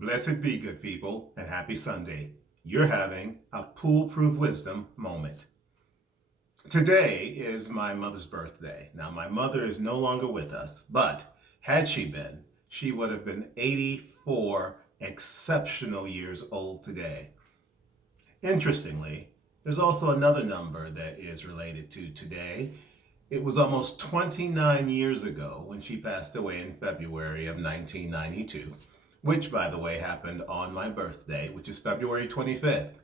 Blessed be, good people, and happy Sunday. You're having a PooleProof wisdom moment. Today is my mother's birthday. Now, my mother is no longer with us, but had she been, she would have been 84 exceptional years old today. Interestingly, there's also another number that is related to today. It was almost 29 years ago when she passed away in February of 1992. Which, by the way, happened on my birthday, which is February 25th.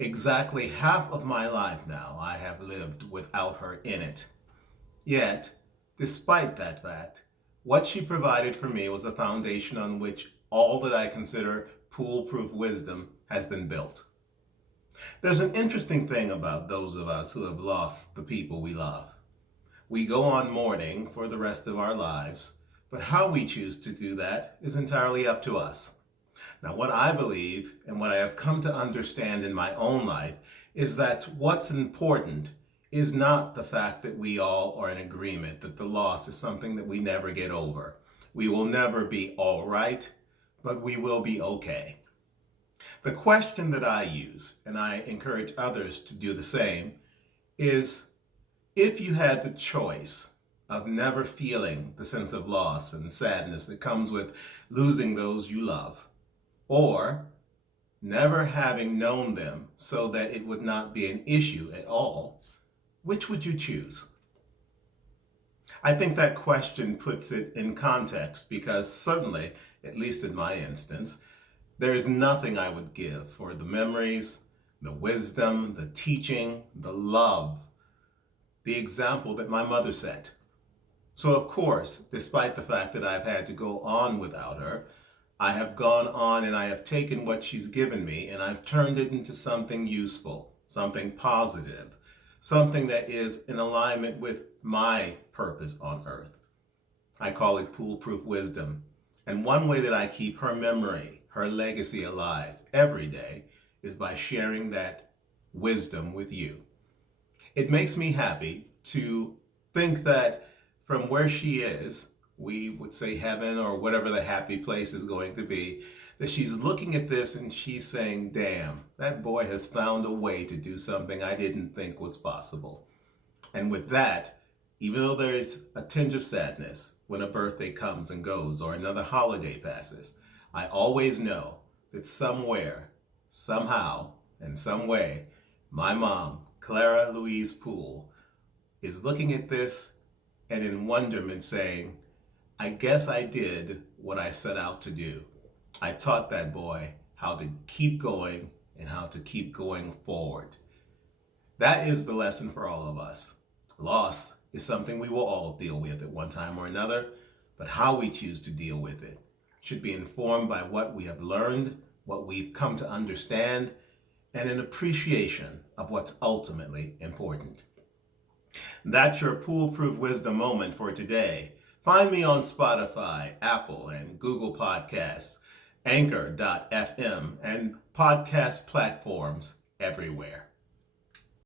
Exactly half of my life now I have lived without her in it. Yet, despite that fact, what she provided for me was a foundation on which all that I consider PooleProof wisdom has been built. There's an interesting thing about those of us who have lost the people we love. We go on mourning for the rest of our lives, but how we choose to do that is entirely up to us. Now, what I believe and what I have come to understand in my own life is that what's important is not the fact that we all are in agreement that the loss is something that we never get over. We will never be all right, but we will be okay. The question that I use, and I encourage others to do the same, is if you had the choice of never feeling the sense of loss and sadness that comes with losing those you love, or never having known them so that it would not be an issue at all, which would you choose? I think that question puts it in context because certainly, at least in my instance, there is nothing I would give for the memories, the wisdom, the teaching, the love, the example that my mother set. So of course, despite the fact that I've had to go on without her, I have gone on and I have taken what she's given me and I've turned it into something useful, something positive, something that is in alignment with my purpose on earth. I call it PooleProof wisdom. And one way that I keep her memory, her legacy alive every day is by sharing that wisdom with you. It makes me happy to think that from where she is, we would say heaven or whatever the happy place is going to be, that she's looking at this and she's saying, damn, that boy has found a way to do something I didn't think was possible. And with that, even though there is a tinge of sadness when a birthday comes and goes or another holiday passes, I always know that somewhere, somehow, in some way, my mom, Clara Louise Poole, is looking at this and in wonderment saying, I guess I did what I set out to do. I taught that boy how to keep going and how to keep going forward. That is the lesson for all of us. Loss is something we will all deal with at one time or another, but how we choose to deal with it should be informed by what we have learned, what we've come to understand, and an appreciation of what's ultimately important. That's your PooleProof wisdom moment for today. Find me on Spotify, Apple, and Google Podcasts, Anchor.fm, and podcast platforms everywhere.